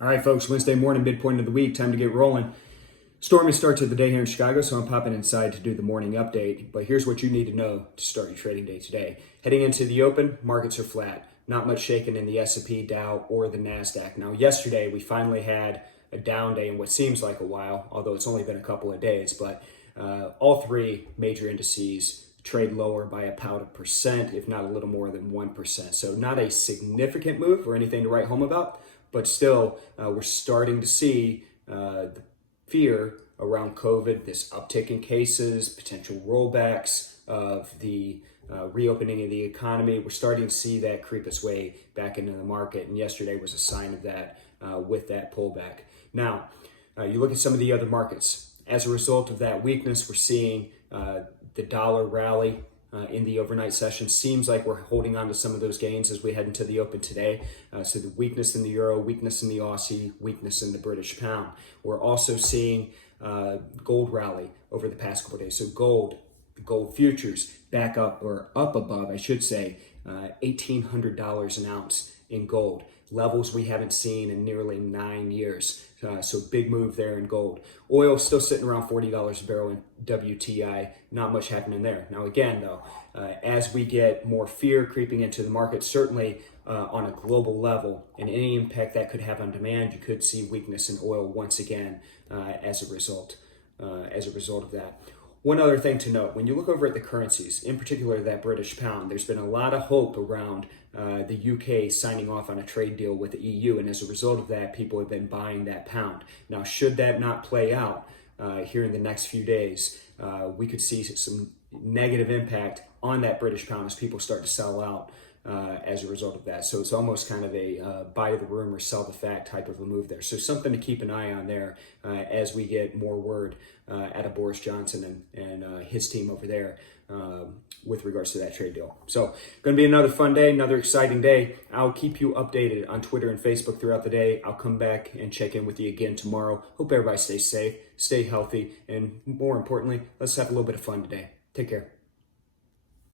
All right, folks, Wednesday morning, midpoint of the week, time to get rolling. Stormy start to the day here in Chicago, so I'm popping inside to do the morning update. But here's what you need to know to start your trading day today. Heading into the open, markets are flat. Not much shaking in the S&P, Dow, or the Nasdaq. Now, yesterday we finally had a down day in what seems like a while, although it's only been a couple of days. But all three major indices trade lower by about 1%, if not a little more than 1%. So not a significant move or anything to write home about, but still we're starting to see the fear around COVID, this uptick in cases, potential rollbacks of the reopening of the economy. We're starting to see that creep its way back into the market, and yesterday was a sign of that with that pullback. Now, you look at some of the other markets. As a result of that weakness, we're seeing the dollar rally in the overnight session. Seems like we're holding on to some of those gains as we head into the open today. So the weakness in the euro, weakness in the Aussie, weakness in the British pound. We're also seeing gold rally over the past couple of days. So gold futures back up, or up above, I should say, $1,800 an ounce in gold. Levels we haven't seen in nearly 9 years. So big move there in gold. Oil still sitting around $40 a barrel in WTI. Not much happening there. Now again though, as we get more fear creeping into the market, certainly on a global level, and any impact that could have on demand, you could see weakness in oil once again as a result of that. One other thing to note, when you look over at the currencies, in particular that British pound, there's been a lot of hope around the UK signing off on a trade deal with the EU, and as a result of that, people have been buying that pound. Now, should that not play out here in the next few days, we could see some negative impact on that British pound as people start to sell out as a result of that. So it's almost kind of a buy the rumor, sell the fact type of a move there. So something to keep an eye on there as we get more word out of Boris Johnson and his team over there with regards to that trade deal. So going to be another fun day, another exciting day. I'll keep you updated on Twitter and Facebook throughout the day. I'll come back and check in with you again tomorrow. Hope everybody stays safe, stay healthy, and more importantly, let's have a little bit of fun today. Take care.